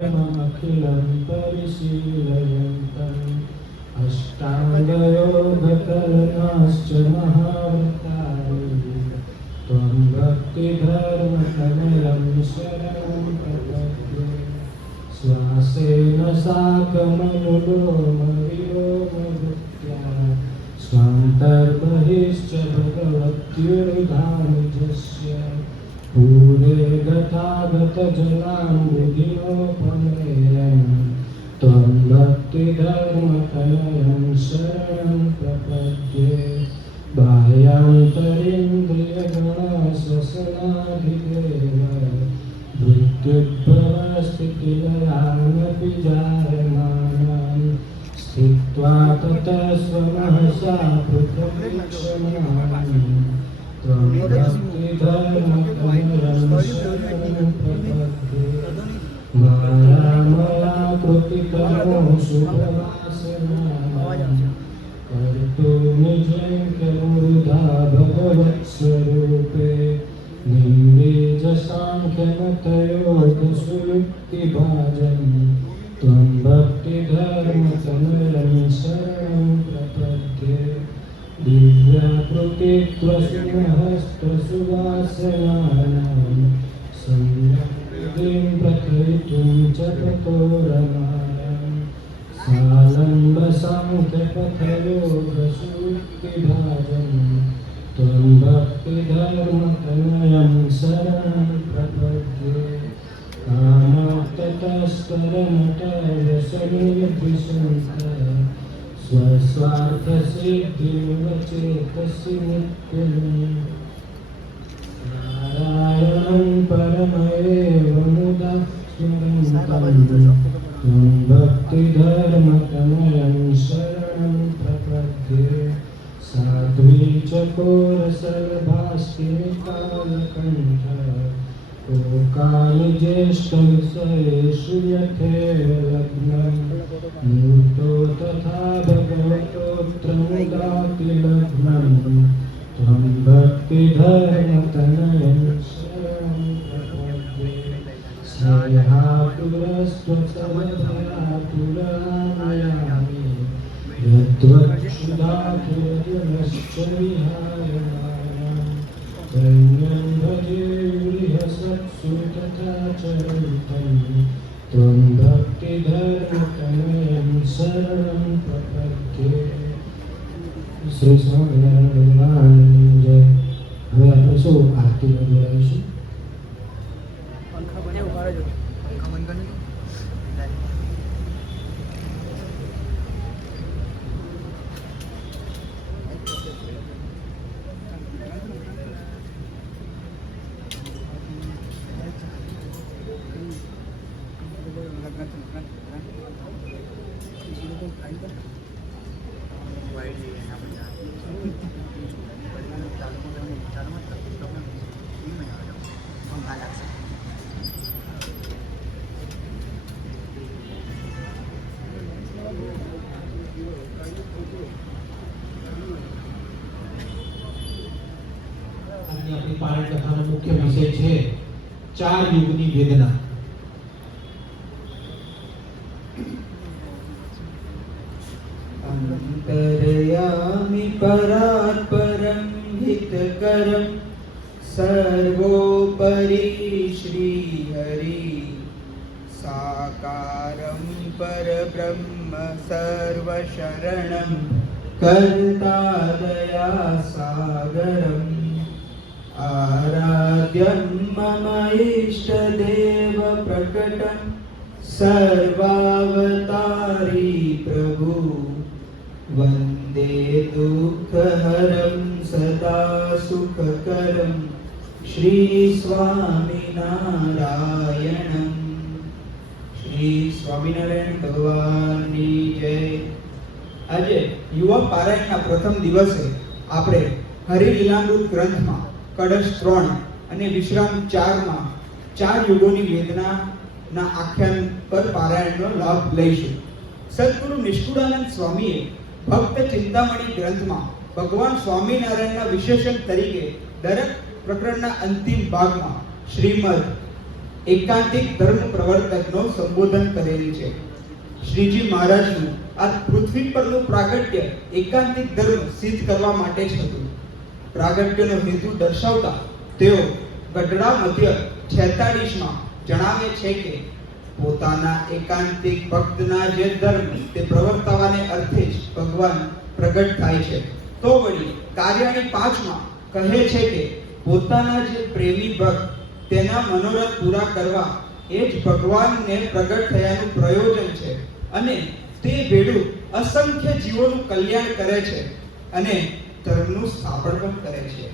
अखिलं परिशीलयन्तम् अष्टाङ्गयोगकलनाश्च महावतारि त्वं भक्तिधर्मकमलं शरणं प्रपद्ये श्वासेन साकमनुलोमविलोमवृत्त्या स्वान्तर्बहिश्च भगवत्युर्गानुजस्य पूरे गतागतजलाम्बुधिनोपमेयं त्वं भक्तिधर्मकलयं शरणं प्रपद्ये बाह्यान्तरेन्द्रियगणश्वसनाधिदेव मृत्युद्भवस्थितिलयामपि जायमानं स्थित्वा ततः स्वमहसा पृथक्क्षमाणं त्वं भक्तिधर्मकमलं शरणं प्रपद्ये माया कृतितमो शुभवासनां कर्तुं निजङ्कमुरुधा भगवत्स्वरूपे निम्बीजसाङ्ख्यमतयोगसुयुक्तिभाजं त्वं भक्तिधर्मकमलं शरणं प्रपद्ये दिव्याकृतित्वसुमहस्तसुवासनानां संयमं प्रकटितुं च ततो रमायं सालम्बसाङ्ख्यपथयोगसुयुक्तिभाजं त्वं भक्तिधर्मकमलं शरणं प्रपद्ये कामततस्करनटव्यसनिर्विशङ्कर स्वस्वार्थसिद्धिर्वचेतसि नित्यम् नारायणं परमेव मुदा स्मरन्तं त्वं भक्तिधर्मकमलं शरणं प्रपद्ये साध्वीचकोरसर्भास्तिनिकालकण्ठ कोकानिज्येष्ठविषयेषु यथेव लग्नं मूर्तो तथा भगवतोऽत्र मुदाति लग्नं त्वं भक्तिधर्मकमलं शरणं प्रपद्ये स्नेहातुरस्त्वसमभयातुरानयामि यद्वक्षुदातुरजनश्च विहाय मायां दैन्यं भजे गृहसत्सु तथा चरितं त्वं भक्तिधर्मकमलं शरणं प्रपद्ये। શ્રી સ્વામિનારાયણ ભગવાન જય. હવે આપણે શું આરતીમાં જોડાઈશું? આપણી પારણ કથાનો મુખ્ય વિષય છે ચાર યુગની વેદના. अंतरयामि परात्परं हितकरं सर्वोपरि श्रीहरि साकारं परब्रह्म सर्वशरणं कर्तादयासागरम् आराध्यं मम इष्टदेव प्रकटं सर्वावतारी प्रभु वन्दे दुःखहरं सदा सुखकरं श्री स्वामिनारायणं. श्री स्वामिनारायण ભગવાનની જય. આજે યુવા પારાયણના પ્રથમ દિવસે આપણે હરિલીલામૃત ગ્રંથમાં કળશ 3 અને વિશ્રામ 4 માં ચાર યુગોની વેદનાના આખ્યાન પર પારાયણનો લાભ લઈશું. સદગુરુ નિષ્કુળાનંદ સ્વામીએ ભક્ત ચિંતામણી ગ્રંથમાં ભગવાન સ્વામિનારાયણના વિશેષણ તરીકે દરેક પ્રકરણના અંતિમ ભાગમાં શ્રીમદ એકાંતિક ધર્મ પ્રવર્તકનો સંબોધન કરેલી છે. શ્રીજી મહારાજનું આ પૃથ્વી પરનું પ્રાગટ્ય એકાંતિક ધર્મ સિદ્ધ કરવા માટે જ હતું. પ્રાગટ્યનો હેતુ દર્શાવતા તેઓ ગઢડા મધ્ય 46માં જણાવે છે કે પોતાના એકાંતિક ભક્તના જે ધર્મ તે પ્રવર્તાવાને અર્થે જ ભગવાન પ્રગટ થાય છે. તો વળી કાર્યાની 5માં કહે છે કે પોતાના જે પ્રેમી ભક્ત તેના મનોરથ પૂરા કરવા એ જ ભગવાનને પ્રગટ થયાનું પ્રયોજન છે અને તે ભેળું અસંખ્ય જીવોનું કલ્યાણ કરે છે અને ધર્મનું સ્થાપન પણ કરે છે.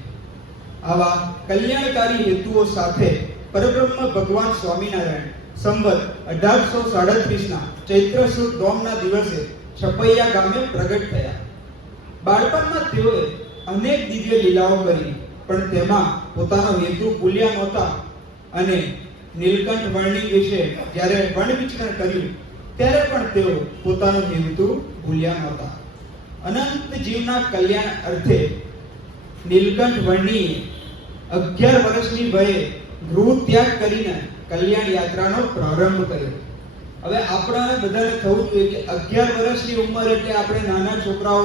આવા કલ્યાણકારી હેતુઓ સાથે પરબ્રહ્મ ભગવાન સ્વામિનારાયણ સંવત 1837ના ચૈત્ર સુદ નોમના દિવસે છપૈયા ગામે પ્રગટ થયા. બાળપણમાં તેઓએ અનેક દિવ્ય લીલાઓ કરી, પણ તેમાં પોતાનો હેતુ ભૂલ્યા નહોતા અને નીલકંઠ વર્ણિ વિશે જ્યારે વર્ણ વિચરણ કર્યું ત્યારે પણ તેઓ પોતાનો હેતુ ભૂલ્યા નહોતા. અનંત જીવના કલ્યાણ અર્થે નીલકંઠ વર્ણિએ 11 વર્ષની વયે ગૃહ ત્યાગ કરીને કલ્યાણ યાત્રાનો પ્રારંભ કર્યો. હવે આપણા બધાને થવું જોઈએ કે 11 વર્ષની ઉંમર એટલે આપણે નાના છોકરાઓ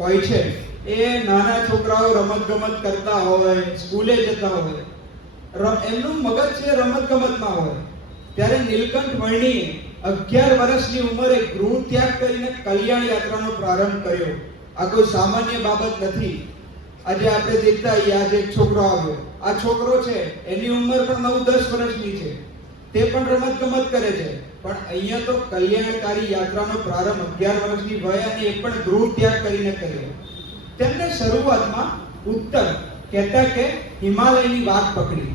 હોય છે, એ નાના છોકરાઓ રમત ગમત કરતા હોય, સ્કૂલે જતા હોય, એમનું મગજ છે રમત ગમતમાં હોય. ત્યારે નીલકંઠ વર્ણિએ 11 વર્ષની ઉંમરે ગૃહ ત્યાગ કરીને કલ્યાણ યાત્રાનો પ્રારંભ કર્યો. આ કોઈ સામાન્ય બાબત નથી. આજે આપણે દેખતા આજે એક છોકરો આવ્યો, આ છોકરો છે એની ઉંમર પણ 9-10 વર્ષની છે, તે પણ રમત ગમત કરે છે, પણ અહીંયા તો કલ્યાણકારી યાત્રાનો પ્રારંભ 11 વર્ષની વયે અને એ પણ ગૃહ ત્યાગ કરીને કર્યો. તેમને શરૂઆતમાં ઉત્તર કહેતા કે હિમાલયની વાત પકડી.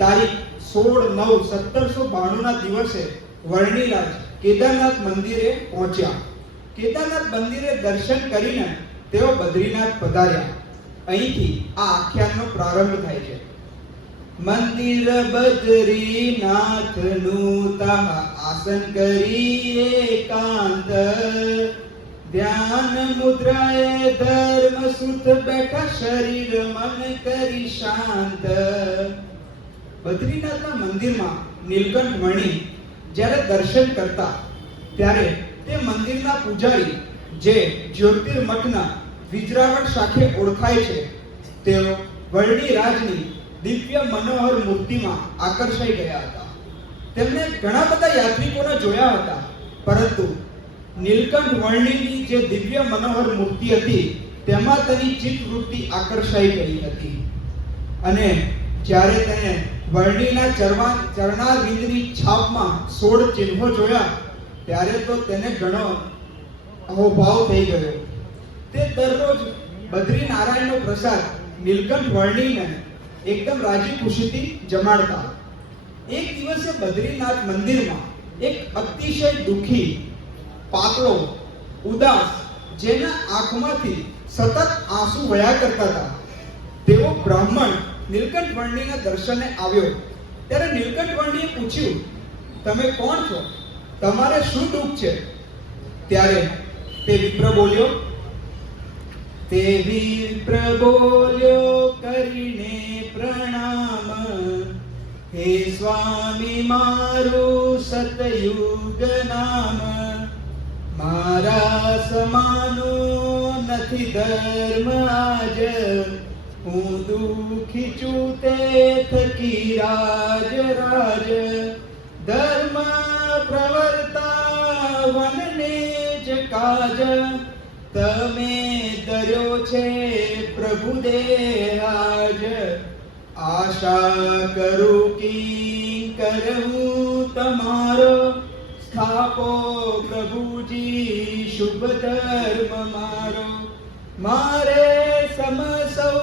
તારીખ 16/9/1792 ના દિવસે વર્ણિરાજ કેદારનાથ મંદિરે પહોંચ્યા. કેદારનાથ મંદિરે દર્શન કરીને તેઓ બદ્રીનાથ પધાર્યા. અહીંથી આ આખ્યાનનો પ્રારંભ થાય છે. મંદિર બદ્રીનાથનું તા આસન કરી એકાંત, ધ્યાન મુદ્રાએ ધર્મ સુત બેઠા શરીર મન કરી શાંત. બદ્રીનાથના મંદિરમાં નીલકંઠ વર્ણિ જ્યારે દર્શન કરતા ત્યારે તે મંદિરના પૂજારી જે જ્યોતિર્મઠના વિજરાવટ શાખે ઓળખાય છે, તેઓ વર્ણિરાજની દિવ્ય મનોહર મૂર્તિમાં આકર્ષાઈ ગયા હતા. તેમને ઘણા બધા યાત્રિકોને જોયા હતા, પરંતુ નીલકંઠ વર્ણિની જે દિવ્ય મનોહર મૂર્તિ હતી તેમાં તેની ચિત્તવૃત્તિ આકર્ષાઈ ગઈ હતી. અને જ્યારે તેને વર્ણિના ચરણારવિંદની છાપમાં 16 ચિહ્નો જોયા ત્યારે તો તેને ઘણો અહોભાવ થઈ ગયો. તે દરરોજ બદ્રીનારાયણનો પ્રસાદ નીલકંઠ વર્ણિને એકદમ રાજી ખુશીથી જમાડતા. એક દિવસે બદ્રીનાથ મંદિરમાં એક અતિશય દુઃખી, પાતળો, ઉદાસ, જેના આંખમાંથી સતત આંસુ વહ્યા કરતા હતા, તેવો બ્રાહ્મણ નીલકંઠ વર્ણિના દર્શને આવ્યો. ત્યારે નીલકંઠ વર્ણિએ પૂછ્યું, તમે કોણ છો? તમારે શું દુઃખ છે? ત્યારે તે વિપ્ર બોલ્યો, તે વિપ્ર બોલ્યો કરીને પ્રણામ, હે સ્વામી મારું સતયુગ નામ, મારા સમાનું નથી ધર્મ આજ, હું દુઃખી છું તે થકી રાજ રાજ, ધર્મ પ્રવર્તા વનને જ કાજ, તમે દર્યો છે પ્રભુ દેહાજ, આશા કરું કી કરવું તમારો, સ્થાપો પ્રભુજી શુભ ધર્મ મારો, મારે સમ સૌ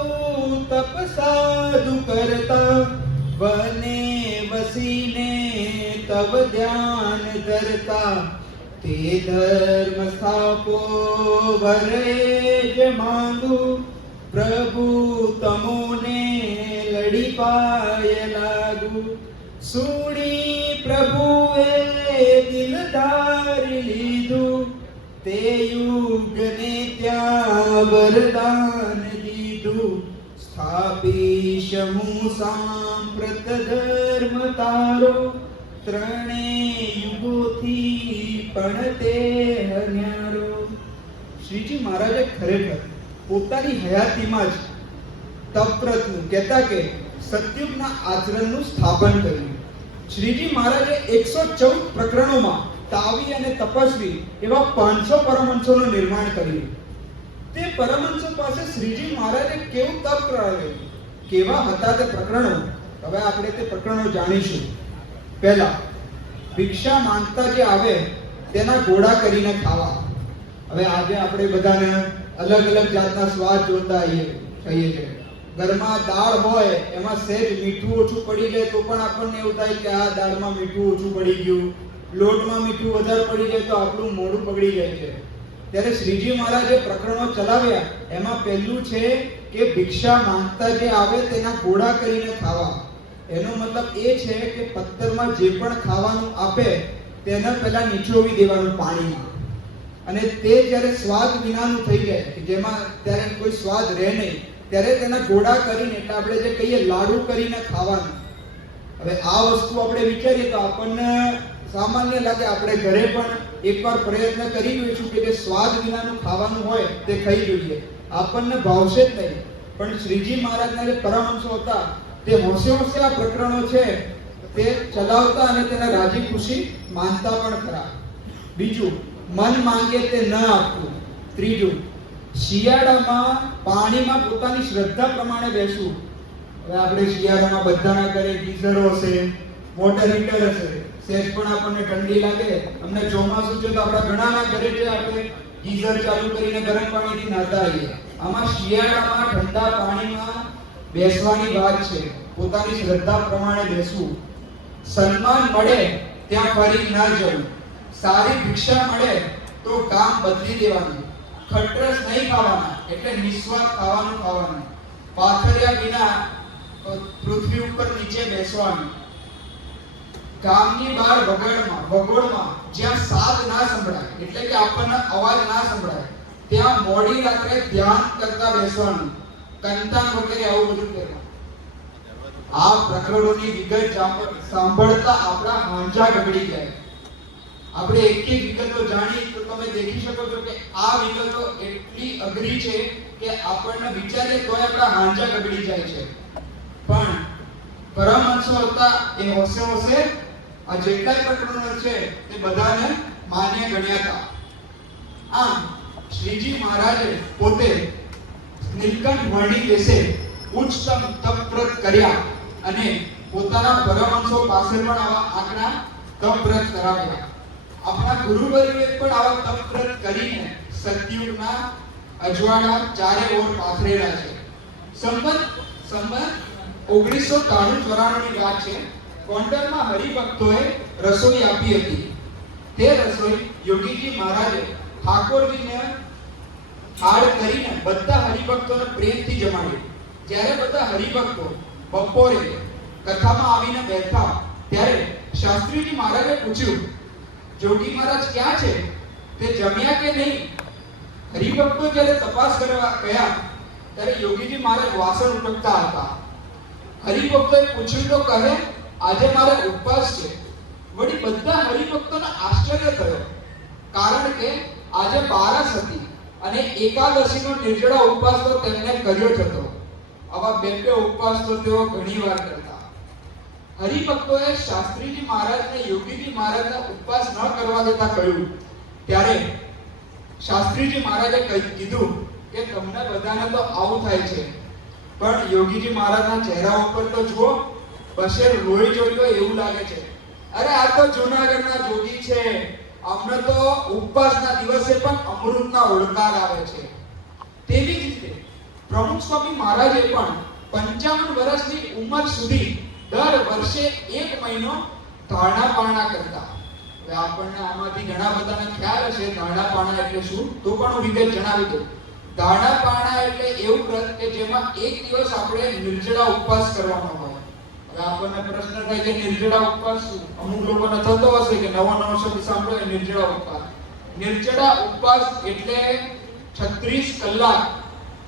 તપ સાધુ કરતા, વને વસીને તવ ધ્યાન ધરતા, તે ધર્મ સ્થાપો વરે જ માંગુ, પ્રભુ તમોને લડી પાય લાગુ, સુણી પ્રભુએ દિલ ધારી લીધું, તે યુગને ત્યાં વરદાન દીધું, સ્થાપીશ હું સામ વ્રત ધર્મ તારો ત્રણે યુગોથી પણ તે હન્યારો. શ્રીજી મહારાજે ખરેખર પોતાની હયાતીમાં જ તપવ્રતનું કહેતા કે સતયુગના આચરણનું સ્થાપન કર્યું. શ્રીજી મહારાજે 114 પ્રકરણોમાં તાવી અને તપસ્વી એવા 500 પરમહંસોનું નિર્માણ કર્યું. તે પરમહંસો પાસે શ્રીજી મહારાજે કેવું તપ કરાવ્યું, કેવા હતા તે પ્રકરણો, હવે આપણે તે પ્રકરણો જાણીશું. પહેલા, ભિક્ષા માંગતા જે આવે તેના ઘોડા કરીને ખાવા. હવે આજે આપણે બધાને અલગ અલગ જાતના સ્વાદ જોતા ખાઈએ છીએ. ઘરમાં દાળ હોય એમાં સહેજ મીઠું ઓછું પડી જાય તો પણ આપણને એવું થાય કે આ દાળમાં મીઠું ઓછું પડી ગયું, લોટમાં મીઠું વધારે પડી જાય તો આપણું મોઢું બગડી જાય છે. ત્યારે શ્રીજી મહારાજે પ્રકરણો ચલાવ્યા. એમાં પહેલું છે કે ભિક્ષા માંગતા જે આવે તેના ઘોડા કરીને ખાવા. એનો મતલબ એ છે કે પત્તરમાં જે પણ ખાવાનું આપે તેને પહેલા નીચોવી દેવાનું પાણીમાં, અને તે જ્યારે સ્વાદ વિનાનું થઈ જાય કે જેમાં ત્યારે કોઈ સ્વાદ રહે નહીં ત્યારે તેના ઘોડા કરીને, એટલે આપણે જે કહીએ લાડુ કરીને ખાવાનું. હવે આ વસ્તુ આપણે વિચારીએ તો આપણને સામાન્ય લાગે. આપણે ઘરે પણ એકવાર પ્રયત્ન કરી જોઈશું કે જે સ્વાદ વિનાનું ખાવાનું હોય તે ખાઈ જોઈએ, આપણને ભાવશે જ નહીં. પણ શ્રીજી મહારાજના જે પરમહંસો હતા તે હોંશે હોંશે આ પ્રકરણો છે તે ચલાવતા અને તેને રાજી ખુશી માનતા પણ ખરા. બીજું, મન માંગે તે ન આપવું. ત્રીજું, શિયાળામાં પાણીમાં પોતાની શ્રદ્ધા પ્રમાણે બેસવું. હવે આપણે શિયાળામાં બધાના ઘરે ગીઝર હશે, વોટર હીટર હશે, સહેજ પણ આપણને ઠંડી લાગે, અમને ચોમાસું છે તો આપણા ઘણાના ઘરે છે આપણે ગીઝર ચાલુ કરીને ગરમ પાણીથી નાહતા આવીએ. આમાં શિયાળામાં ઠંડા પાણીમાં બેસવાની વાત છે, પોતાની શ્રદ્ધા પ્રમાણે બેસવું. સન્માન મળે ત્યાં ફરી ન જવું. સારી ભિક્ષા મળે તો કામ બદલી દેવાનું. ખટરસ નહીં ખાવાના, એટલે નિસ્વાદ ખાવાનું. પાથર્યા વિના પૃથ્વી ઉપર નીચે બેસવાનું. ગામની બહાર વગોળમાં જ્યાં સાદ ના સંભળાય, એટલે કે આપણને અવાજ ના સંભળાય, ત્યાં મોડી રાત્રે ધ્યાન કરતા બેસવાનું. કંતાન વગેરે આવું બધું કરવાનું. આ પ્રકરણોની વિગત સાંભળતા આપણા હાંજા ગગડી જાય. આપણે એક એક વિગતો જાણી તો તમે દેખી શકો છો કે આ વિગતો એટલી અઘરી છે કે આપણને વિચારીએ તો આપણા હાંજા ગગડી જાય છે. પણ પરમહંસો હતા એ હોશે હોશે આ જેટલા પ્રકરણો છે તે બધાને માન્ય ગણ્યા હતા. આમ શ્રીજી મહારાજે પોતે નીલકંઠ વર્ણિ દેશે ઉચ્ચતમ તપવ્રત કર્યા અને પોતાના પરમહંસો પાસે પણ આવા આંકડા તપવ્રત કરાવ્યા. આપણા ગુરુવર્યોએ પણ આવા તપવ્રત કરીને સતયુગના અજવાળા ચારે ઓર પાથરેલા છે. સંમત 1993-94 ની વાત છે. ગોંડલમાં હરિભક્તોએ રસોઈ આપી હતી. તે રસોઈ યોગીજી મહારાજે ઠાકોરજીને થાળ કરીને બધા હરિભક્તોને પ્રેમથી જમાડી. જ્યારે બધા હરિભક્તો બપોરે કથામાં આવીને બેઠા ત્યારે શાસ્ત્રીજી મહારાજે પૂછ્યું, જોગી મહારાજ ક્યાં છે? તે જમ્યા કે નહીં? હરિભક્તો જ્યારે તપાસ કરવા ગયા ત્યારે યોગીજી મહારાજ વાસણ ઉટકતા હતા. હરિભક્તોએ પૂછ્યું તો કહે, આજે મારે ઉપવાસ છે. વળી બધા હરિભક્તોને આશ્ચર્ય થયો, કારણ કે આજે બારસ હતી અને એકાદશીનો નિર્જળા ઉપવાસ તો તેમને કર્યો જ હતો. આવા બે ઉપવાસ તો તેઓ ઘણીવાર કરતા. હરિભક્તોએ શાસ્ત્રીજી મહારાજને યોગીજી મહારાજના ઉપવાસ ન કરવા દેતા કહ્યું. ત્યારે શાસ્ત્રીજી મહારાજે કીધું કે તમને બધાને તો આવું થાય છે, પણ યોગીજી મહારાજના ચહેરા ઉપર તો જુઓ, બસે લોહી જોડ્યો એવું લાગે છે. અરે આ તો જૂનાગઢના જોગી છે, અમને તો ઉપવાસના દિવસે પણ અમૃતના ઓળકાર આવે છે. તેવી જ રીતે પ્રમુખ સ્વામી મહારાજે પણ 55 વર્ષની ઉંમર સુધી દર વર્ષે 1 મહિનો ધારણા પારણા કરતા. હવે આપણને આમાંથી ઘણા બધાને ખ્યાલ હશે ધારણા પારણા એટલે શું, તો પણ હું વિગત જણાવી દઉં. ધારણા પારણા એટલે એવું વ્રત કે જેમાં એક દિવસ આપણે નિર્જળા ઉપવાસ કરવાનો હોય. હવે આપણને પ્રશ્ન થાય કે નિર્જળા ઉપવાસ શું? અમુક લોકોને થતો હશે કે નવો શબ્દ સાંભળ્યો, નિર્જળા ઉપવાસ. નિર્જળા ઉપવાસ એટલે 36 કલાક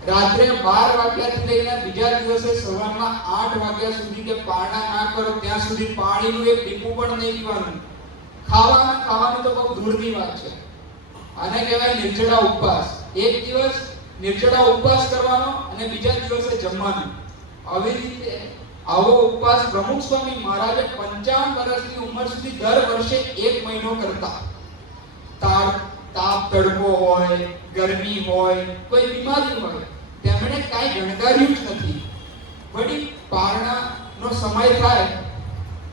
રાત્રે 12 વાગ્યાથી લઈને બીજા દિવસે સવારના 8 વાગ્યા સુધી કે પારણા ના કરો ત્યાં સુધી પાણીનું એક ટીપું પણ નહીં પીવાનું. ખાવાનું તો બહુ દૂરની વાત છે. આને કહેવાય નિર્જળા ઉપવાસ. એક દિવસ નિર્જળા ઉપવાસ કરવાનો અને બીજા દિવસે જમવાનું. આવી રીતે આવો ઉપવાસ પ્રમુખ સ્વામી મહારાજે 55 વર્ષની ઉંમર સુધી દર વર્ષે 1 મહિનો કરતા. તાપ તડકો હોય, ગરમી હોય, કોઈ બીમારી હોય, તેમણે કાંઈ ગણકાર્યું જ નથી. વળી પારણાનો સમય થાય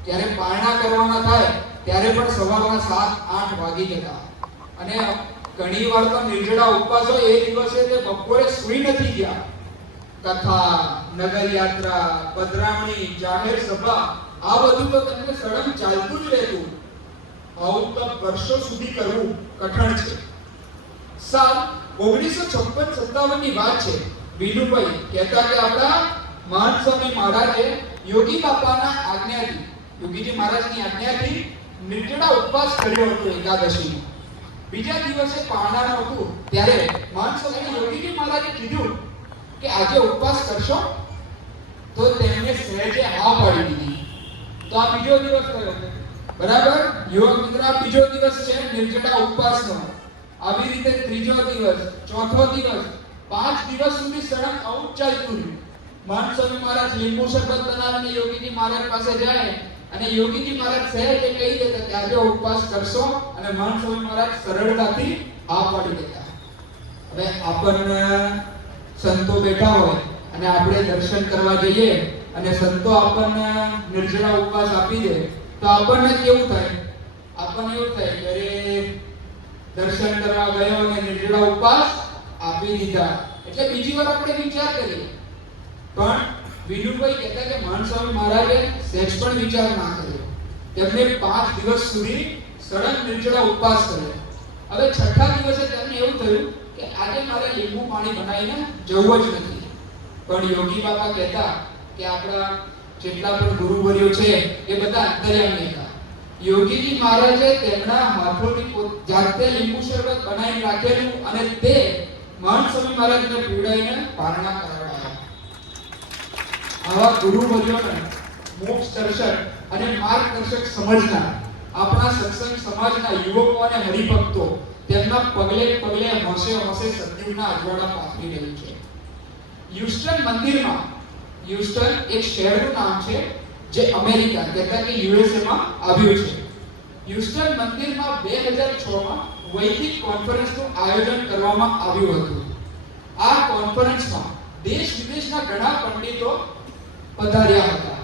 ત્યારે પારણા કરવાના થાય ત્યારે પણ સવારના 7-8 વાગી જતા. અને ઘણી વાર તો નિર્જળા ઉપવાસ હોય એ દિવસે તે બપોરે સૂઈ નથી ગયા. કથા, નગર યાત્રા, પધરામણી, જાહેર સભા આ બધું તો તેમને સળંગ ચાલતું જ રહેતું. આવું તો વર્ષો સુધી કરવું કઠણ છે. સાલ 1956-57 ની વાત છે. વિનુભાઈ કહેતા કે આપણા મહાન સ્વામી મહારાજે યોગી બાપાના આજ્ઞાથી, યોગીજી મહારાજની આજ્ઞાથી નિર્જળા ઉપવાસ કર્યો હતો એકાદશીનો. બીજા દિવસે પારણાનું હતું ત્યારે મહાન સ્વામી યોગીજી મહારાજે કીધું કે આજે ઉપવાસ કરશો? તો તેમને સહેજે હા પાડી દીધી. તો આ બીજો દિવસ થયો. બરાબર? યુવક મિત્ર, આ બીજો દિવસ છે નિર્જળા ઉપવાસનો. આવી રીતે ત્રીજો દિવસ, ચોથો દિવસ, 5 દિવસ સુધી સળંગ આવું ચાલતું રહ્યું. મહાન સ્વામી મહારાજ લીંબુ શરબત બનાવીને યોગીજી મહારાજ પાસે જાય અને યોગીજી મહારાજ સહેજે કહી દેતા કે આજે ઉપવાસ કરશો, અને મહાન સ્વામી મહારાજ સરળતાથી હા પાડી દેતા. હવે આપણને સંતો બેઠા હોય અને આપણે દર્શન કરવા જઈએ અને સંતો આપણને નિર્જળા ઉપવાસ આપી દે તો આપણને કેવું થાય? આપણને એવું થાય કે અરે દર્શન કરવા ગયો અને નિર્જળા ઉપવાસ આપી દીધા. એટલે બીજી વાર આપણે વિચાર કરીએ. પણ વિનુભાઈ કહેતા કે મહાન સ્વામી મહારાજે સહેજ પણ વિચાર ના કર્યો. તેમને 5 દિવસ સુધી સળંગ નિર્જળા ઉપવાસ કર્યો. હવે છઠ્ઠા દિવસે તેમને એવું થયું કે આજે મારે લીંબુ પાણી બનાવીને જવું જ નથી. પણ યોગી બાબા કહેતા કે આપણા જેટલા પણ ગુરુવર્યો છે એ બધા અંતર્યામી હતા. યોગીજી મહારાજે તેમના હાથોથી જાતે લીંબુ શરબત બનાવીને રાખેલું અને તે મહાન સ્વામી મહારાજને પીવડાવીને પારણા કરાવડાવ્યા. આવા ગુરુવર્યોને મોક્ષ દર્શક અને માર્ગદર્શક સમજના આપણા સત્સંગ સમાજના યુવકો અને હરિભક્તો તેમના પગલે પગલે હોંશે હોંશે સદગુરુના અજવાળા પાથરી રહ્યું છે. હ્યુસ્ટન મંદિરમાં, હ્યુસ્ટન એક શહેરનું નામ છે જે અમેરિકા કહેતા કે યુએસએ માં આવ્યું છે. હ્યુસ્ટન મંદિરમાં 2006 માં વૈદિક કોન્ફરન્સનું આયોજન કરવામાં આવ્યું હતું. આ કોન્ફરન્સમાં દેશ વિદેશના ઘણા પંડિતો પધાર્યા હતા.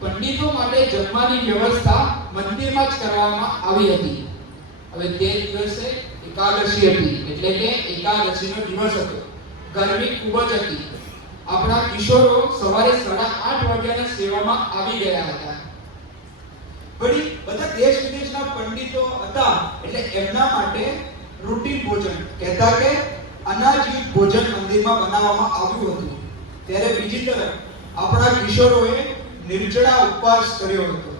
પંડિતો માટે જમવાની વ્યવસ્થા મંદિરમાં જ કરવામાં આવી હતી. હવે તે દિવસે એકાદશી હતી, એટલે કે એકાદશીનો દિવસ હતો. ગરમી ખૂબ જ હતી. આપણા કિશોરો સવારે 8:30 વાગ્યાના સેવામાં આવી ગયા હતા. વળી બધા દેશ વિદેશના પંડિતો હતા એટલે એમના માટે રૂટીન ભોજન કહેતા કે અનાજયુક્ત ભોજન મંદિરમાં બનાવવામાં આવ્યું હતું. ત્યારે બીજી તરફ આપણા કિશોરોએ નિર્જળા ઉપવાસ કર્યો હતો.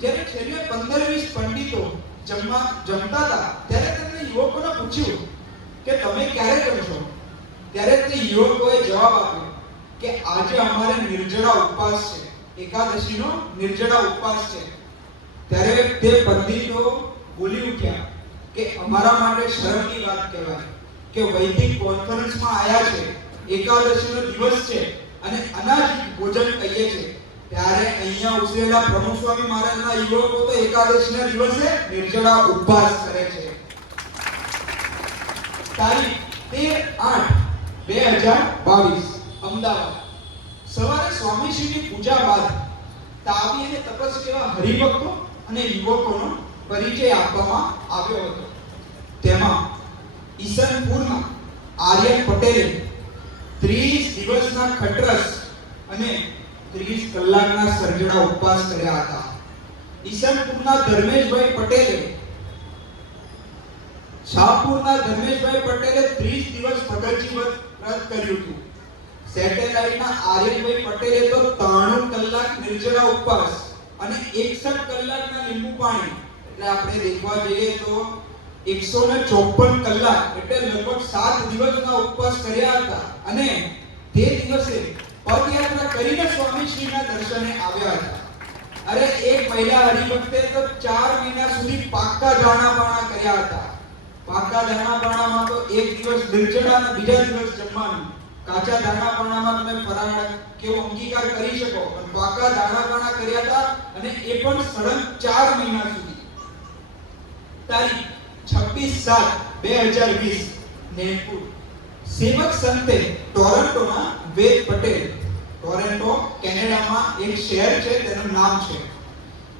જ્યારે છેલ્લે 15-20 પંડિતો જમતા હતા ત્યારે તેમણે યુવકોને પૂછ્યું કે તમે ક્યારે જમશો? ત્યારે તે યુવકોએ જવાબ આપ્યો કે આજે અમારે નિર્જળા ઉપવાસ છે, એકાદશીનો નિર્જળા ઉપવાસ છે. ત્યારે તે પંડિતો બોલી ઉઠ્યા કે અમારા માટે શરમની વાત કહેવાય કે વૈદિક કોન્ફરન્સમાં આયા છે, એકાદશીનો દિવસ છે અને અનાજ ભોજન કહીએ છે, ત્યારે અહીંયા ઉછરેલા પ્રમુખ સ્વામી મહારાજના યુવકો તો એકાદશીના દિવસે નિર્જળા ઉપવાસ કરે છે. તારીખ 13/8/2022 અમદાવાદ. સવારે સ્વામીશ્રીની પૂજા બાદ તાવી અને તપસ્વી એવા હરિભક્તો અને યુવકોનો પરિચય આપવામાં આવ્યો હતો. તેમાં ઈસનપુરના આર્યન પટેલે 30 દિવસના ખટરસ અને 30 કલાકના સરજડા ઉપવાસ કર્યા હતા. ઈસનપુરના ધર્મેશભાઈ પટેલે, શાહપુરના ધર્મેશભાઈ પટેલે 30 દિવસ ભગતજી વ્રત કર્યું હતું. સેટેલાઇટના આર્યનભાઈ પટેલે તો 93 કલાક નિર્જળા ઉપવાસ અને 61 કલાકના લીંબુ પાણી. એટલે આપણે દેખવા જઈએ તો 154 કલાક એટલે લગભગ 7 દિવસના ઉપવાસ કર્યા હતા અને તે દિવસે પદયાત્રા કરીને સ્વામીશ્રીના દર્શને આવ્યા હતા. અરે એક મહિલા હરિભક્તે તો 4 મહિના સુધી પાક્કા દાણા-પાણા કર્યા હતા. પાક્કા દાણા-પાણામાં તો એક દિવસ દિલચડા અને બીજા દિવસ જમવાનું. કાચા દાણા-પાણામાં તમે ફરાળ કેવો અંગીકાર કરી શકો, પણ પાક્કા દાણા-પાણા કર્યા હતા અને એ પણ સળંગ 4 મહિના સુધી. તારીખ 26/7/2020 નેપુર સેવક સંતે ટોરન્ટોના વેદ પટેલ, ટોરન્ટો કેનેડામાં એક શહેર છે, તેનું નામ છે.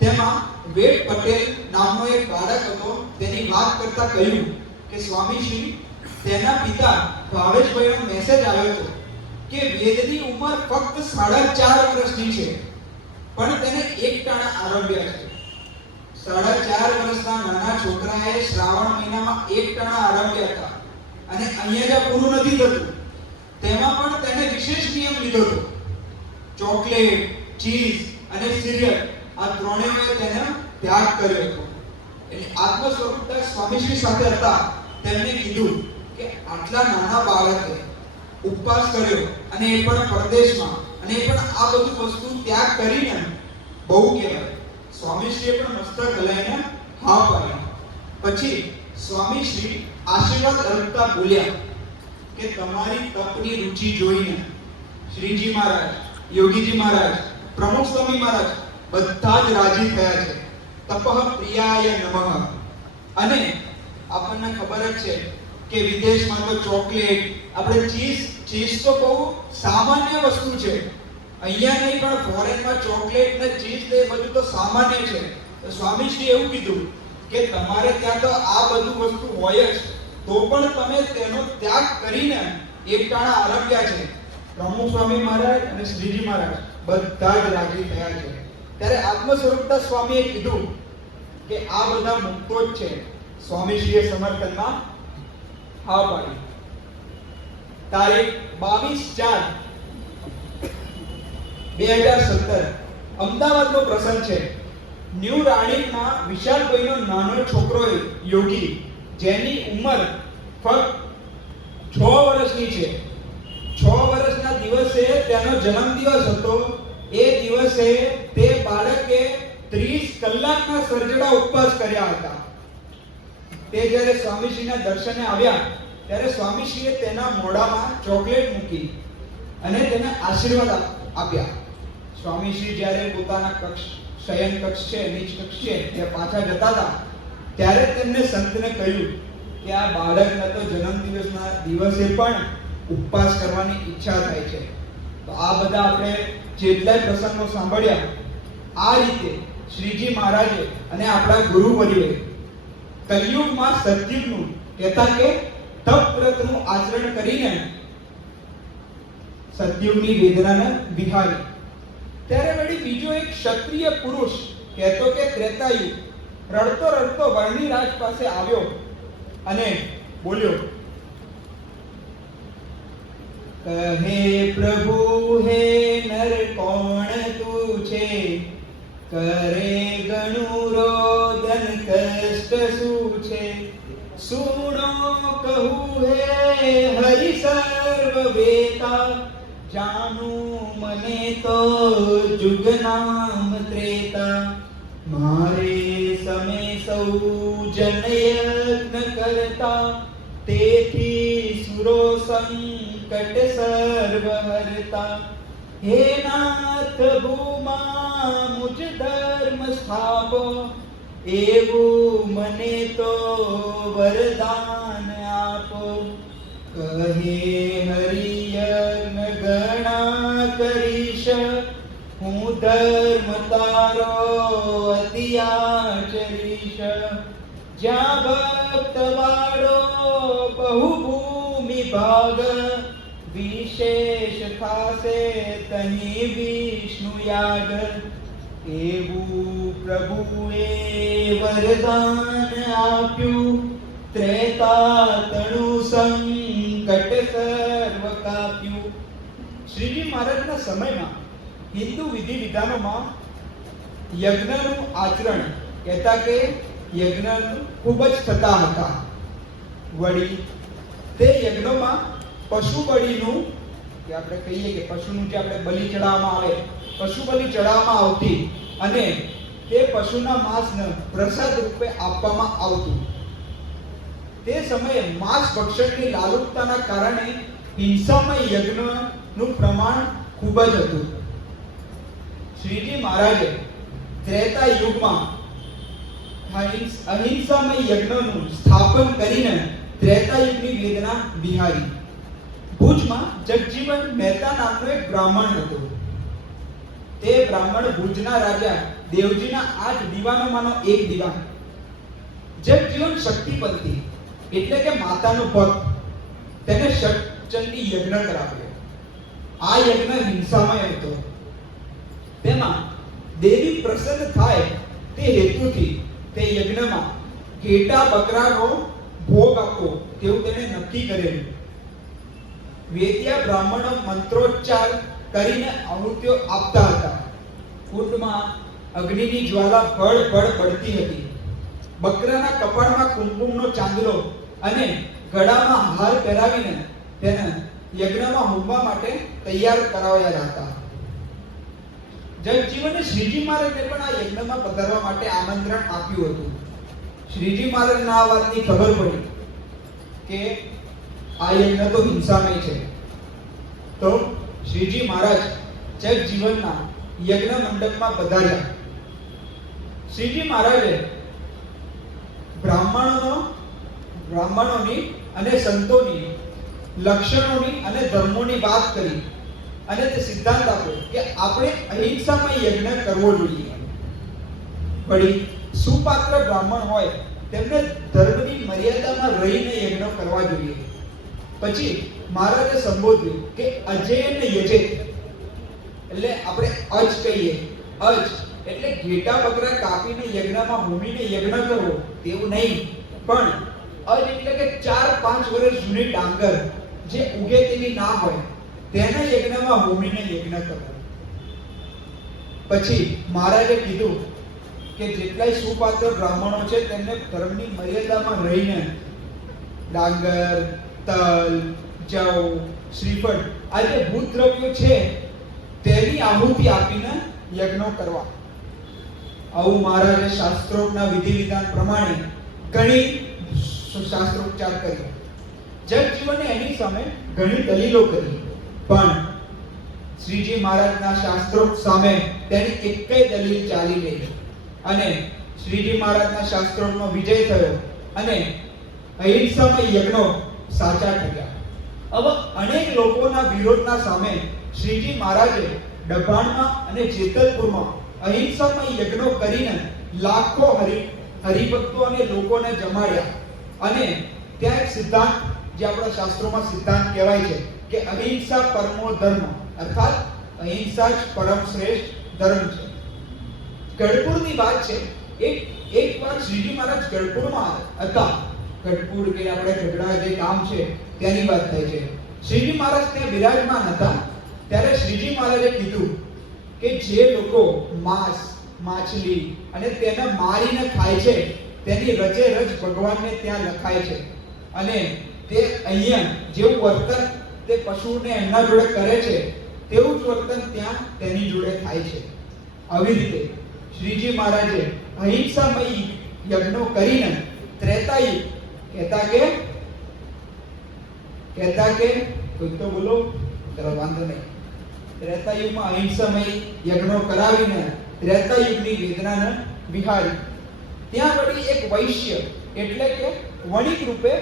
તેમાં વેદ પટેલ નામનો એક બાળક હતો. તેની વાત કરતા કહ્યું કે સ્વામીશ્રી તેના પિતા ભાવેશભાઈનો મેસેજ આવ્યો હતો કે વેદની ઉંમર ફક્ત 4.5 વર્ષની છે, પણ તેને એક ટાણા આરંભ્યા છે. 4.5 વર્ષના નાના છોકરાએ શ્રાવણ મહિનામાં એક ટાણા આરંભ્યા હતા અને અહીંયા જ્યાં પૂરું નથી થતું તેમાં પણ તેને વિશેષ નિયમ લીધો હતો. ચોકલેટ, ચીઝ અને સિરિયલ આ ત્રણેયનો તેને ત્યાગ કર્યો હતો. એટલે આત્મ સ્વરૂપદાસ સ્વામીશ્રી સાથે હતા. તેમણે કીધું કે આટલા નાના બાળકે ઉપવાસ કર્યો અને એ પણ પરદેશમાં, અને એ પણ આ બધું વસ્તુ ત્યાગ કરીને બહુ કહેવાય. સ્વામીશ્રીએ પણ મસ્તક હલાઈને હા પાડી. પછી સ્વામીશ્રી આશીર્વાદ અર્પતા બોલ્યા કે તમારી તપની રુચિ જોઈને શ્રીજી મહારાજ, યોગીજી મહારાજ, પ્રમુખ સ્વામી મહારાજ બધા જ રાજી થયા છે. તપઃ પ્રિયાય નમઃ. અને આપણને ખબર જ છે કે વિદેશમાં તો ચોકલેટ, આપણે ચીઝ તો બહુ સામાન્ય વસ્તુ છે. અહીંયા નહીં પણ ફોરેનમાં ચોકલેટ ને ચીઝ ને બધું તો સામાન્ય છે. તો સ્વામીશ્રી એવું કીધું કે તમારે ત્યાં તો આ બધું વસ્તુ હોય જ, તો પણ તમે તેનો ત્યાગ કરીને એક ટાણા આરંભ્યા છે. પ્રમુખ સ્વામી મહારાજ અને શ્રીજી મહારાજ બધા જ રાજી થયા છે. ત્યારે આત્મ સ્વરૂપતા સ્વામીએ કીધું કે આ બધા મુક્તો જ છે. સ્વામીશ્રીએ સમર્થનમાં હા પાડી. તારીખ 22/4/2017 અમદાવાદનો પ્રસંગ છે. ન્યૂ રાણીપમાં વિશાલભાઈનો નાનો છોકરો યોગી, જેની ઉંમર ફક્ત 6 વર્ષની છે. 6 વર્ષના દિવસે તેનો જન્મદિવસ હતો. એ દિવસે તે બાળકે 30 કલાકના સર્જડા ઉપવાસ કર્યા હતા. તે જ્યારે સ્વામીશ્રીના દર્શને આવ્યા ત્યારે સ્વામીશ્રીએ તેના મોઢામાં ચોકલેટ મૂકી અને તેને આશીર્વાદ આપ્યા. સ્વામીશ્રી જ્યારે પોતાના શયન કક્ષ છે, નીચ કક્ષ છે, ત્યાં પાછા જતા હતા ત્યારે તેમને સંતને કહ્યું કે આ બાળકના તો જન્મદિવસના દિવસે પણ ઉપવાસ કરવાની ઈચ્છા થાય છે. તો આ બધા આપણે જેટલા પ્રસંગો સાંભળ્યા, આ રીતે શ્રીજી મહારાજે અને આપણા ગુરુવર્યોએ કલિયુગમાં સતયુગનું કહેતા કે તપ વ્રતનું આચરણ કરીને સતયુગની વેદનાને વિહારી. ત્યારે વળી બીજો એક ક્ષત્રિય પુરુષ કહેતો કે ત્રેતાયુગ રડતો રડતો વર્ણિરાજ પાસે આવ્યો અને બોલ્યો, કહે પ્રભુ હે નર કોણ તું છે, કરે ગણું રોદન કષ્ટ શું છે, સુણો કહું હે હરિ સર્વ વેતા, જાનું મને તો જુગ નામ ત્રેતા, મારે સમે સૌ જન યજ્ઞ કરતા, તેથી સુરો સંકટ સર્વ હરતા, હે નાથ ભૂમા મુજ ધર્મ સ્થાપો, એવું મને તો વરદાન આપો, કહે હરિયજ્ઞ ગણા કરીશ, હું ધર્મ તારો અતિ આચરીશ, જ્યાં ભક્ત વાળો બહુ ભૂમિ ભાગ, વિશેષ થાશે તહીં વિષ્ણુ યાગ, એવું પ્રભુએ વરદાન આપ્યું, ત્રેતા તણુ સંકટ સર્વ કાપ્યું. શ્રીજી મહારાજના સમયમાં હિન્દુ વિધિ વિધાનોમાં યજ્ઞનું આચરણ કહેતા કે યજ્ઞ ખૂબ જ થતા હતા. વળી તે યજ્ઞમાં પશુ બલિનું, કે આપણે કહીએ કે પશુનું જે આપણે બલિ ચડાવવામાં આવે, પશુ બલિ ચડાવવામાં આવતી અને તે પશુના માંસને પ્રસાદ રૂપે આપવામાં આવતું. તે સમયે માંસ ભક્ષણની લાલુપતાના કારણે હિંસામય યજ્ઞનું પ્રમાણ ખૂબ જ હતું. શ્રીજી મહારાજે ત્રેતા યુગમાં અહિંસામય યજ્ઞનું સ્થાપન કરીને ત્રેતા યુગની વેદના બિહારી. ભુજમાં જગજીવન મહેતા નામનો એક બ્રાહ્મણ હતો. તે બ્રાહ્મણ ભુજના રાજા દેવજીના 8 દીવાનોમાંનો એક દીવાન. જગજીવન શક્તિપતિ એટલે કે માતાનો ભક્ત. તેને ષટચંડી યજ્ઞ કરાવ્યો. આ યજ્ઞ હિંસામય હતો. તેમાં દેવી પ્રસન્ન થાય તે હેતુથી તે યજ્ઞમાં ઘેટા બકરાનો ભોગ આપવો તેવું તેને નક્કી કરેલું. વેદ્યા બ્રાહ્મણો મંત્રોચ્ચાર કરીને આહુતિઓ આપતા હતા. કુંડમાં અગ્નિની જ્વાલા ભળ બળતી હતી. બકરાના કપાળમાં કુમકુમનો ચાંદલો અને ગળામાં હાર પહેરાવીને તેને યજ્ઞમાં હોમવા માટે તૈયાર કરાવ્યા હતા. જગજીવને શ્રીજી મહારાજને પણ આ યજ્ઞમાં પધારવા માટે આમંત્રણ આપ્યું હતું. શ્રીજી મહારાજને આ વાતની ખબર પડી કે આ યજ્ઞ તો હિંસામય છે. તો શ્રીજી મહારાજ જગજીવનના યજ્ઞ મંડપમાં પધાર્યા. શ્રીજી મહારાજે બ્રાહ્મણોની અને સંતોની લક્ષણોની અને ધર્મોની વાત કરી અને તે સિદ્ધાંત આપ્યો કે આપણે અહિંસામય યજ્ઞ કરવો જોઈએ. વળી સુપાત્ર બ્રાહ્મણ હોય તેમને ધર્મની મર્યાદામાં રહીને યજ્ઞ કરવા જોઈએ. પછી મહારાજે સંબોધ્યું કે અજેન યજેત, એટલે આપણે અજ કહીએ. અજ એટલે ઘેટા બકરા કાપીને યજ્ઞમાં હોમીને યજ્ઞ કરવો તેવું નહીં, પણ અજ એટલે કે 4-5 વર્ષ જૂની ડાંગર જે ઉગે તેવી ના હોય તેને યજ્ઞમાં હોમીને યજ્ઞ કરવો. પછી મહારાજે કીધું કે જેટલાય સુપાત્ર બ્રાહ્મણો છે તેમને ધર્મની મર્યાદામાં રહીને ડાંગર, તલ, જવ, શ્રીફળ આ જે ભૂત દ્રવ્યો છે તેની આહુતિ આપીને યજ્ઞો કરવા. આવું મહારાજે શાસ્ત્રોક્તના વિધિ વિધાન પ્રમાણે ઘણી શાસ્ત્રોપચાર કર્યો. જગજીવને એની સામે ઘણી દલીલો કરી, પણ શ્રીજી મહારાજના શાસ્ત્રોક્ત સામે તેની એકેય દલીલ ચાલી નહીં અને શ્રીજી મહારાજના શાસ્ત્રોક્તનો વિજય થયો અને અહિંસામય યજ્ઞો સાચા થયા. હવે અનેક લોકોના વિરોધના સામે શ્રીજી મહારાજે ડભાણમાં અને જેતલપુરમાં અહિંસામય યજ્ઞો કરીને લાખો હરિભક્તો અને લોકોને જમાડ્યા. અને ત્યાં એક સિદ્ધાંત જે આપણા શાસ્ત્રોમાં સિદ્ધાંત કહેવાય છે કે અહિંસા પરમો ધર્મ, અર્થાત અહિંસા જ પરમ શ્રેષ્ઠ ધર્મ છે. ગઢપુરની વાત છે. એકવાર શ્રીજી મહારાજ ગઢપુરમાં હતા. ગઢપુર કે આપણે ગઢડા જે ગામ છે ત્યાંની વાત થાય છે. શ્રીજી મહારાજ ત્યાં બિરાજમાન હતા ત્યારે શ્રીજી મહારાજે કીધું કે જે લોકો માંસ, માછલી અને તેને મારીને ખાય છે તેની રજે રજ ભગવાનને ત્યાં લખાય છે અને તે અહીંયા જેવું વર્તન તે પશુને એમના જોડે કરે છે તેવું જ વર્તન ત્યાં તેની જોડે થાય છે. આવી રીતે શ્રીજી મહારાજે અહિંસામય યજ્ઞો કરીને ત્રેતાયુગ કહેતા કે કોઈ તો બોલો, ચલો વાંધો નહીં. ત્રેતાયુગમાં અહિંસામય યજ્ઞો કરાવીને ત્રેતાયુગની વેદનાને બિહારી. ત્યાં વળી એક વૈશ્ય એટલે કે વણિક રૂપે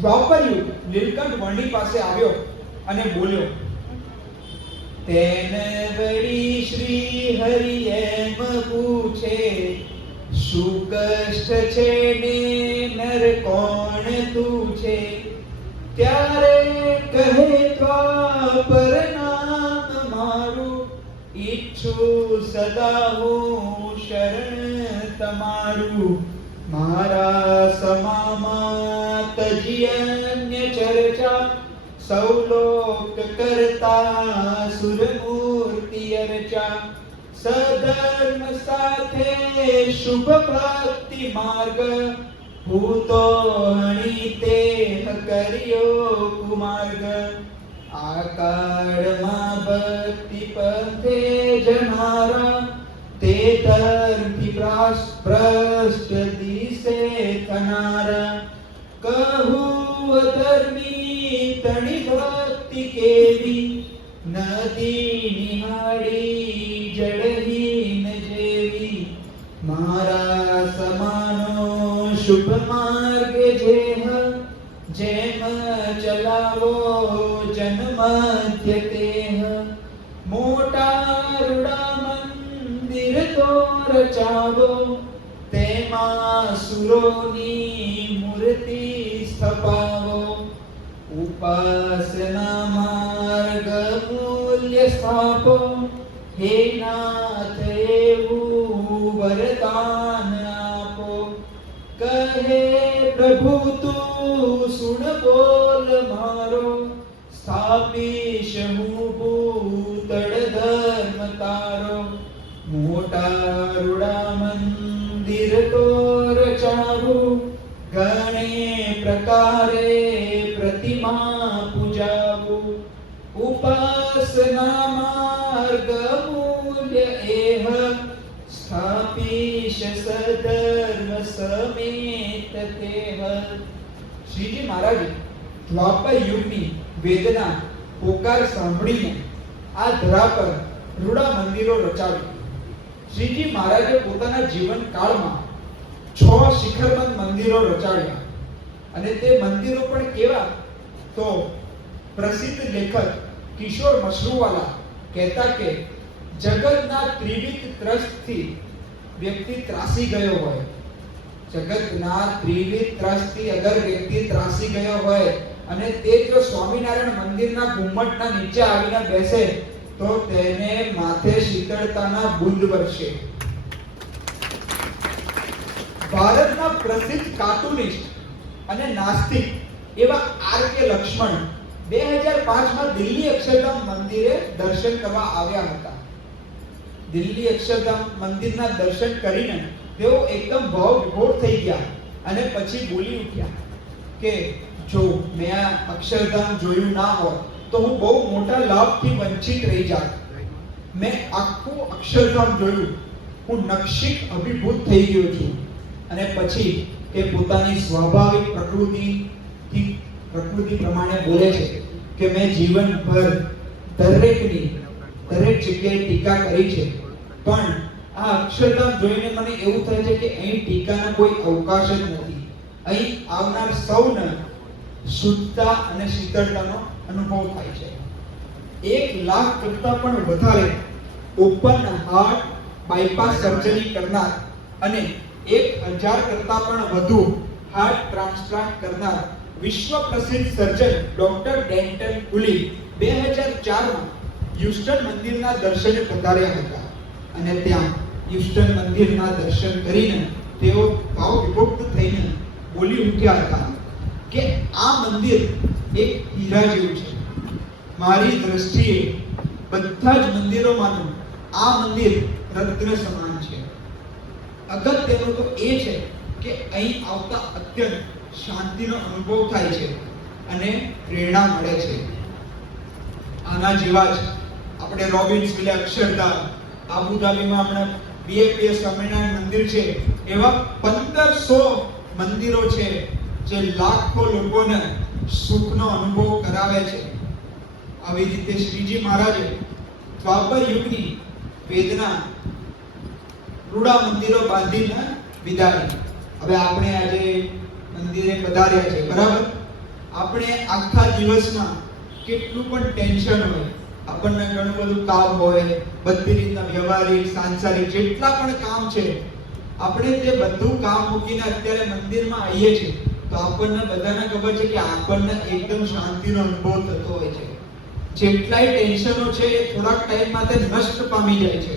દ્વાપર યુગ નીલકંઠ વર્ણિક પાસે આવ્યો અને બોલ્યો, તેને વળી શ્રી હરિ એમ પૂછે, શું કષ્ટ છે ને નર કોણ તું છે? ત્યારે કહે દ્વાપર નામ મારું, ઈચ્છું સદા હું શરણ તમારું. મારા સમામાં તજી અન્ય ચર્ચા, સૌ લોક કરતા સુરમૂર્તિ અર્ચા. સધર્મ સાથે શુભ ભક્તિ માર્ગ ભૂતો હણી તે કર્યો કુમાર્ગ આ કાળમાં ભક્તિ પંથે જનારા તે ધર્મથી ભ્રષ્ટ દિશે થનારા કહું અધર્મી તણી ભક્તિ કેવી નદી નિહાળી જળહીન જેવી મારા સમાનો શુભ માર્ગ જેહ જેમ ચલાવો જન્મધ્ય તેહ મોટા રૂડા મંદિર તો રચાવો તેમાં સુરોની મૂર્તિ સ્થપાવો ઉપાસના માર્ગ મૂલ્ય સ્થાપો હે નાથ એવું વરદાન આપો કહે પ્રભુ તું સુણ બોલ મારો સ્થાપીશ હું ભૂતળ ધર્મ તારો મોટા રૂડા મંદિર તો રચાવું ઘણે પ્રકારે પ્રતિમા પૂજાવું ઉપાસના માર્ગ મૂલ્ય એહ સ્થાપીશ સધર્મ સમેત તેહ શ્રીજી મહારાજે દ્વાપર યુગની વેદના પોકાર સાંભળીને આ ધરા પર રૂડા મંદિરો રચાવ્યા. શ્રીજી મહારાજે પોતાના જીવન કાળમાં 6 શિખરબંધ મંદિરો રચાવ્યા અને તે મંદિરો પણ કેવા તો પ્રસિદ્ધ લેખક કિશોર મશરૂવાલા કહેતા કે જગતના ત્રિવિધ ત્રસ્તથી વ્યક્તિ ત્રાસી ગયો હોય, જગતના ત્રિવિધ ત્રસ્તથી અગર વ્યક્તિ ત્રાસી ગયો હોય અને તે જો સ્વામિનારાયણ મંદિરના ઘુમ્મટના નીચે આવીને બેસે તો તેને માથે શીતળતાના બુંદ વરસે. ભારતના પ્રસિદ્ધ કાર્ટૂનિસ્ટ અને નાસ્તિક એવા આર.કે. લક્ષ્મણ 2005માં દિલ્હી અક્ષરધામ મંદિરે દર્શન કરવા આવ્યા હતા. દિલ્હી અક્ષરધામ મંદિરના દર્શન કરીને તેઓ એકદમ ભાવ વિભોર થઈ ગયા અને પછી બોલી ઉઠ્યા કે જો મેં આ અક્ષરધામ જોયું ના હોત તો હું બહુ મોટા લાભથી વંચિત રહી જાત. મેં આખું અક્ષરધામ જોયું, હું નક્ષિક અભિભૂત થઈ ગયો છું. અને પછી તે પોતાની સ્વાભાવિક પ્રકૃતિ પ્રમાણે બોલે છે કે મેં જીવનભર દરેક જગ્યાએ ટીકા કરી છે, પણ આ અક્ષરધામ જોઈને મને એવું થાય છે કે અહીં ટીકાનો કોઈ અવકાશ જ નથી. અહીં આવનાર સૌને શુદ્ધતા અને શીતળતાનો અનુભવ થાય છે. 1 લાખ કરતા પણ વધારે ઓપન હાર્ટ બાયપાસ સર્જરી કરનાર અને 1000 કરતા પણ વધુ હાર્ટ ટ્રાન્સપ્લાન્ટ કરનાર વિશ્વ પ્રસિદ્ધ સર્જન ડોક્ટર ડેન્ટન કુલી 2004માં હ્યુસ્ટન મંદિરના દર્શને પધાર્યા હતા અને ત્યાં હ્યુસ્ટન મંદિરના દર્શન કરીને તેઓ ભાવ વિભક્ત થઈને બોલી ઉઠ્યા હતા કે આ મંદિર એક હીરા જેવું છે. મારી દ્રષ્ટિએ બધા જ મંદિરોમાંનું આ મંદિર રત્ન સમાન છે. અગત્યનું તો એ છે કે અહીં આવતા અત્યંત શાંતિનો અનુભવ થાય છે અને પ્રેરણા મળે છે. આના જેવા જ આપણે રોબિન્સવિલે અક્ષરધામ, આબુધાબીમાં આપણે બીએપીએસ સ્વામિનારાયણ મંદિર છે, એવા 1500 મંદિરો છે જે લાખો લોકોને સુખનો અનુભવ કરાવે છે. આવી રીતે શ્રીજી મહારાજે દ્વાપર યુગની વેદના રૂડા મંદિરો બાંધીને વિદાય. હવે આપણે આજે મંદિરે પધાર્યા છે, બરાબર? આપણે આખા દિવસમાં કેટલું પણ ટેન્શન હોય, આપણને ઘણું બધું કામ હોય, બધી રીતના વ્યવહારિક સાંસારિક જેટલા પણ કામ છે, આપણે તે બધું કામ મૂકીને અત્યારે મંદિરમાં આવીએ છીએ તો આપણને બધાને ખબર છે કે આપણને એકદમ શાંતિનો અનુભવ થતો હોય છે. જેટલાય ટેન્શનો છે એ થોડાક ટાઈમ માટે નષ્ટ પામી જાય છે.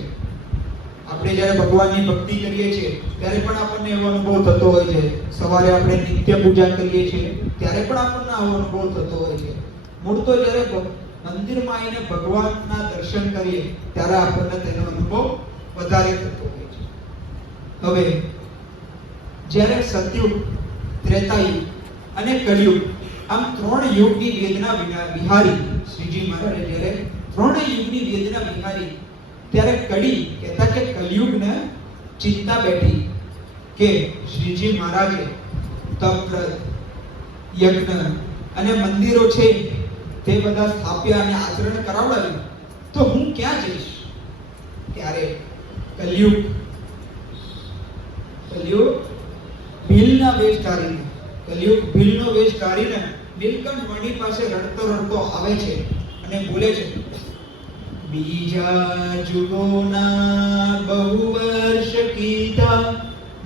આપણે જ્યારે ભગવાનની ભક્તિ કરીએ છીએ ત્યારે પણ આપણને એવો અનુભવ થતો હોય છે. સવારે આપણે નિત્ય પૂજા કરીએ છીએ ત્યારે પણ આપણને આવો અનુભવ થતો હોય છે. મૂળ તો જ્યારે મંદિરમાં આવીને ભગવાનના દર્શન કરીએ ત્યારે આપણને તેનો અનુભવ વધારે થતો હોય છે. હવે જ્યારે સતયુગ, ત્રેતાયુગ અને કલિયુગ આમ 3 યુગની વેદના વિહારી શ્રીજી મહારાજે જ્યારે 3 યુગની વેદના વિહારી, ત્યારે કડી કહેતા કે કલિયુગને ચિંતા બેઠી કે શ્રીજી મહારાજે તપ, યજ્ઞ અને મંદિરો છે તે બધા સ્થાપ્યા અને આચરણ કરાવડાવ્યું, તો હું ક્યાં જઈશ? ત્યારે કલિયુગ ભીલના વેશ ધારીને, ભીલનો વેશ ધારીને નીલકંઠ મણિ પાસે રડતો રડતો આવે છે અને બોલે છે, બીજા જુગોના બહુ વર્ષ કીધા,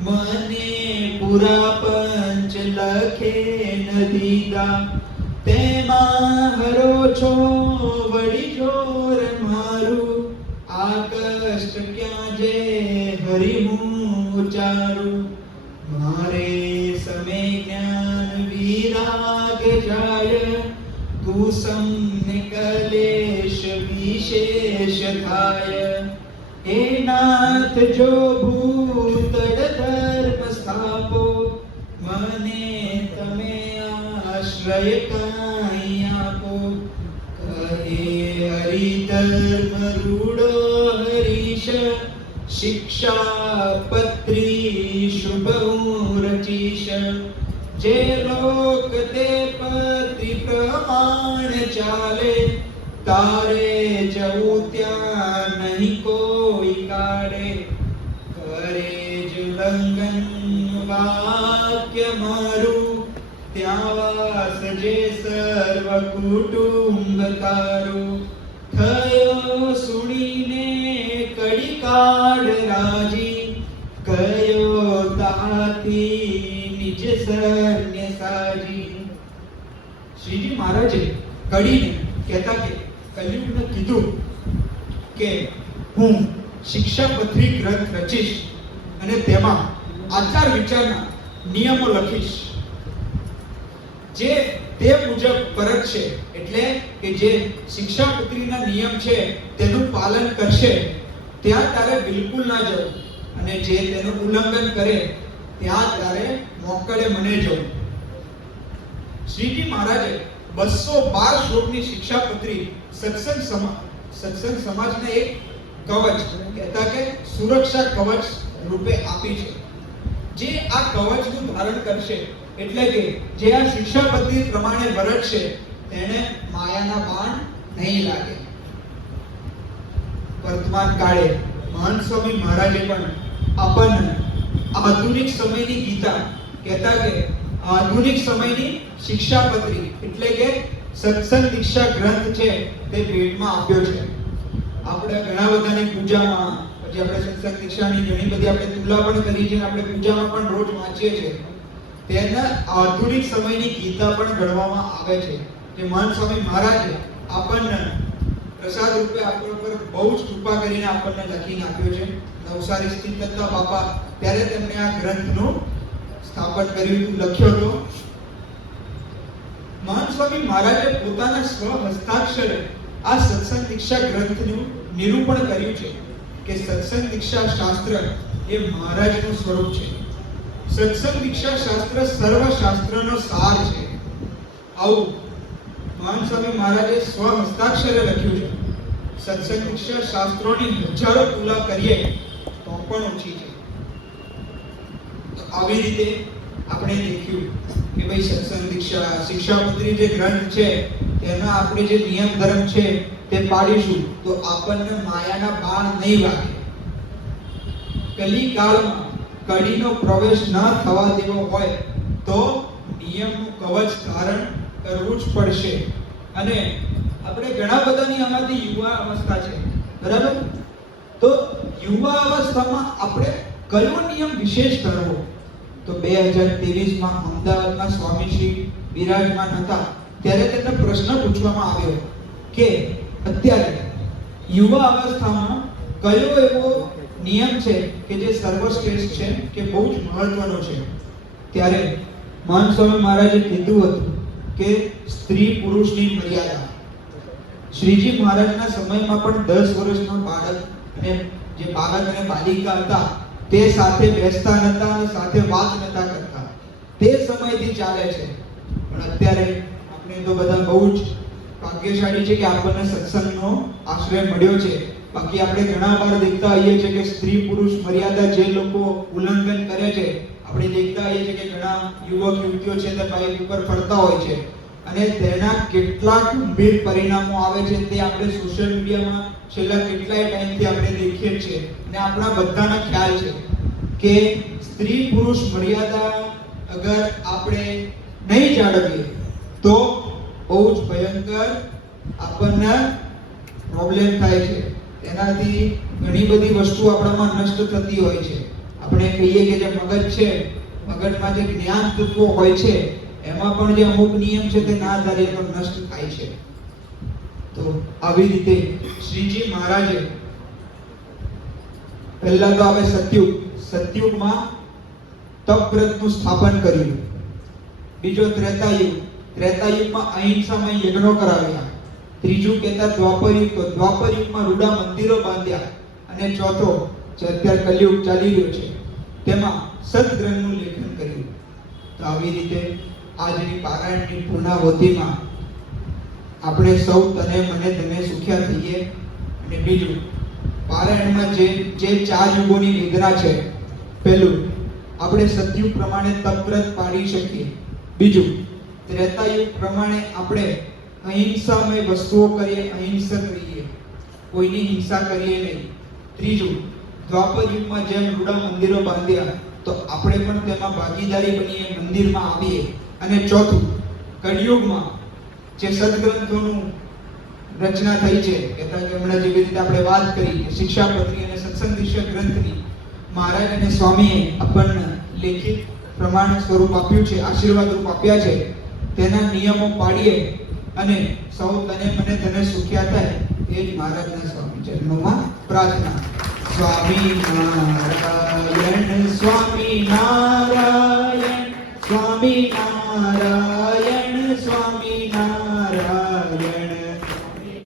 મને પૂરા પંચ લખે ન દીધા, તેમાં હરો છો વળી જોર મારું, આ કષ્ટ ક્યાં જે હરી હું ઉચારું, મારે સમે જ્ઞાન વિરાગ જાય, કુસમ નિકલેશ વિશેષ થાય, હે નાથ જો ભૂતળ ધર્મ સ્થાપો, મને તમે આશ્રય કાંઈ આપો, કહે હરિધર્મ રૂડો હરીશ, શિક્ષાપત્રી શુભ રચીશ, જે લોક તે પત્રી પ્રમાણ ચાલે, તારે જવું ત્યાં નહીં કોઈ કાઢે, કરે જ ઉલ્લંઘન વાક્ય મારું, ત્યાં વાસ જે સર્વ કુટુંબ તારું, થયો સુણીને કડી કાઢ રાજી, ગયો તાતી નિજ સરને સાજી. શ્રીજી મહારાજે કડીને કહેતા કે કલિયુગને કીધું કે હું શિક્ષાપત્રી ગ્રંથ રચીશ અને તેમાં આચાર વિચારના નિયમો લખીશ, જે તે મુજબ ફરજ છે, એટલે કે જે શિક્ષાપત્રીના નિયમ છે તેનું પાલન કરશે ત્યાં તારે બિલકુલ ના જવું, અને જે તેનું ઉલ્લંઘન કરે ત્યાં તારે મોકળે મને જવું. શ્રીજી મહારાજે 212 શ્લોકની શિક્ષાપત્રી સત્સંગ સમાજને એક કવચ, કહેતા કે સુરક્ષા કવચ રૂપે આપી છે. જે આ કવચનું ધારણ કરશે, એટલે કે જે આ શિક્ષાપત્રી પ્રમાણે વર્તશે, તેને માયાના બાણ નહીં લાગે. વર્તમાન કાળે મહંત સ્વામી મહારાજે પણ આપણને આધુનિક સમયની ગીતા, કહેતા કે આધુનિક સમયની શિક્ષાપત્રી એટલે કે સત્સંગ દીક્ષા ગ્રંથ છે તે ભેટમાં આપ્યો છે. આપણે ઘણા બધાની પૂજામાં, પછી આપણે સત્સંગ દીક્ષાની ઘણી બધી આપણે તુલા પણ કરી છે, આપણે પૂજામાં પણ રોજ વાંચીએ છીએ. તેના આધુનિક સમયની ગીતા પણ ગણવામાં આવે છે, જે મહંત સ્વામી મહારાજે આપણને પ્રસાદ રૂપે આપણા પર બહુ જ કૃપા કરીને આપણને લખીને આપ્યો છે. નવસારી સ્થિત હતા બાપા, ત્યારે તેમણે આ ગ્રંથનું સ્થાપન કર્યું હતું, લખ્યો હતો. મહંત સ્વામી મહારાજે પોતાના સ્વ હસ્તાક્ષરે આ સત્સંગ દીક્ષા ગ્રંથનું નિરૂપણ કર્યું છે કે સત્સંગ દીક્ષા શાસ્ત્ર એ મહારાજનું સ્વરૂપ છે. સત્સંગ દીક્ષા શાસ્ત્ર સર્વ શાસ્ત્રનો સાર છે. આવું મહંત સ્વામી મહારાજે સ્વ હસ્તાક્ષરે લખ્યું છે. સત્સંગ દીક્ષા શાસ્ત્રોની હજારો તુલા કરીએ તો પણ ઓછી છે. આવી રીતે આપણે દેખ્યું કે ભાઈ સત્સંગ દીક્ષા શિક્ષાપત્રી જે ગ્રંથ છે તેના આપણે જે નિયમ ધર્મ છે તે પાડીશું તો આપણને માયાના બાણ નહીં વાગે. કલિકાળમાં કડીનો પ્રવેશ ન થવા દેવો હોય તો નિયમનું કવચ ધારણ કરવું જ પડશે. અને આપણે ઘણા બધાની આમાંથી યુવા અવસ્થા છે, બરાબર? તો યુવા અવસ્થામાં આપણે કયો નિયમ વિશેષ કરવો? તો 2023માં અમદાવાદમાં સ્વામીશ્રી બિરાજમાન હતા, ત્યારે તેમને પ્રશ્ન પૂછવામાં આવ્યો કે અત્યારે યુવા અવસ્થામાં કયો એવો નિયમ છે કે જે સર્વશ્રેષ્ઠ છે, કે બહુ જ મહત્વનો છે? ત્યારે મહંત સ્વામી મહારાજે કીધું હતું કે સ્ત્રી પુરુષની મર્યાદા. શ્રીજી મહારાજના સમયમાં પણ 10 વર્ષનો બાળક અને જે બાળક અને બાલિકા હતા તે સાથે બેસતા નતા અને સાથે વાત નતા કરતા. તે સમયથી ચાલે છે. પણ અત્યારે આપણે તો બધા બહુ જ ભાગ્યશાળી છે કે આપણને સત્સંગનો આશ્રય મળ્યો છે. બાકી આપણે ઘણા વાર દેખતા હોઈએ છીએ કે સ્ત્રી પુરુષ મર્યાદા જે લોકો ઉલ્લંઘન કરે છે, આપણે દેખતા હોઈએ છીએ કે ઘણા યુવક યુવતીઓ છે તે બાઇક ઉપર ફરતા હોય છે અને તેના કેટલા ગંભીર પરિણામો આવે છે તે આપણે સોશિયલ મીડિયામાં છેલ્લા કેટલાય ટાઈમથી આપણે દેખીએ છીએ અને આપણા બધાને ખ્યાલ છે કે સ્ત્રી પુરુષ મર્યાદા અગર આપણે નહીં જાળવીએ તો બહુ જ ભયંકર આપણને પ્રોબ્લેમ થાય છે. તેનાથી ઘણી બધી વસ્તુ આપણામાં નષ્ટ થતી હોય છે. આપણે કહીએ કે જે મગજ છે, મગજમાં જે જ્ઞાન તત્વો હોય છે એમાં પણ જે અમુક નિયમ છે તે ના ધારીએ તો નષ્ટ થાય છે. તો આવી રીતે શ્રીજી મહારાજે પહેલા તો આપણે સતયુગમાં તપવ્રતનું સ્થાપન કર્યું. બીજો ત્રેતાયુગમાં અહિંસામય યજ્ઞો કરાવ્યા. ત્રીજું કહેતા દ્વાપરયુગમાં રૂડા મંદિરો બાંધ્યા. અને ચોથો જે અત્યારે કલયુગ ચાલી રહ્યો છે તેમાં સદગ્રંથનું લેખન કર્યું. તો આવી રીતે આજની પારાયણની પૂર્ણાવધિમાં આપણે સૌ તને મને ધને સુખ્યા થઈએ. અને બીજું પારાયણમાં જે 4 યુગોની નિદ્રા છે, પહેલું આપણે સતયુગ પ્રમાણે તપવ્રત પાડી શકીએ. બીજું ત્રેતાયુગ પ્રમાણે આપણે અહિંસામય વસ્તુઓ કરીએ, અહિંસક રહીએ, કોઈની હિંસા કરીએ નહીં. ત્રીજું દ્વાપર યુગમાં જેમ રૂડા મંદિરો બાંધ્યા તો આપણે પણ તેમાં ભાગીદારી બનીએ, મંદિરમાં આવીએ. અને ચોથું કળિયુગમાં જે સદગ્રંથોનું રચના થઈ છે, કહેતા કે હમણાં જેવી રીતે આપણે વાત કરી કે શિક્ષાપત્રી અને સત્સંગ વિષયક ગ્રંથની મહારાજ અને સ્વામીએ આપણને લેખિત પ્રમાણ સ્વરૂપ આપ્યું છે, આશીર્વાદ રૂપ આપ્યા છે. તેના નિયમો પાડીએ અને સૌ તને મને ધને સુખ્યા થાય એ જ મહારાજના સ્વામી ચરણોમાં પ્રાર્થના. સ્વામી નારાયણ, સ્વામી નારાયણ, સ્વામી નારાયણ, સ્વામી નારાયણ.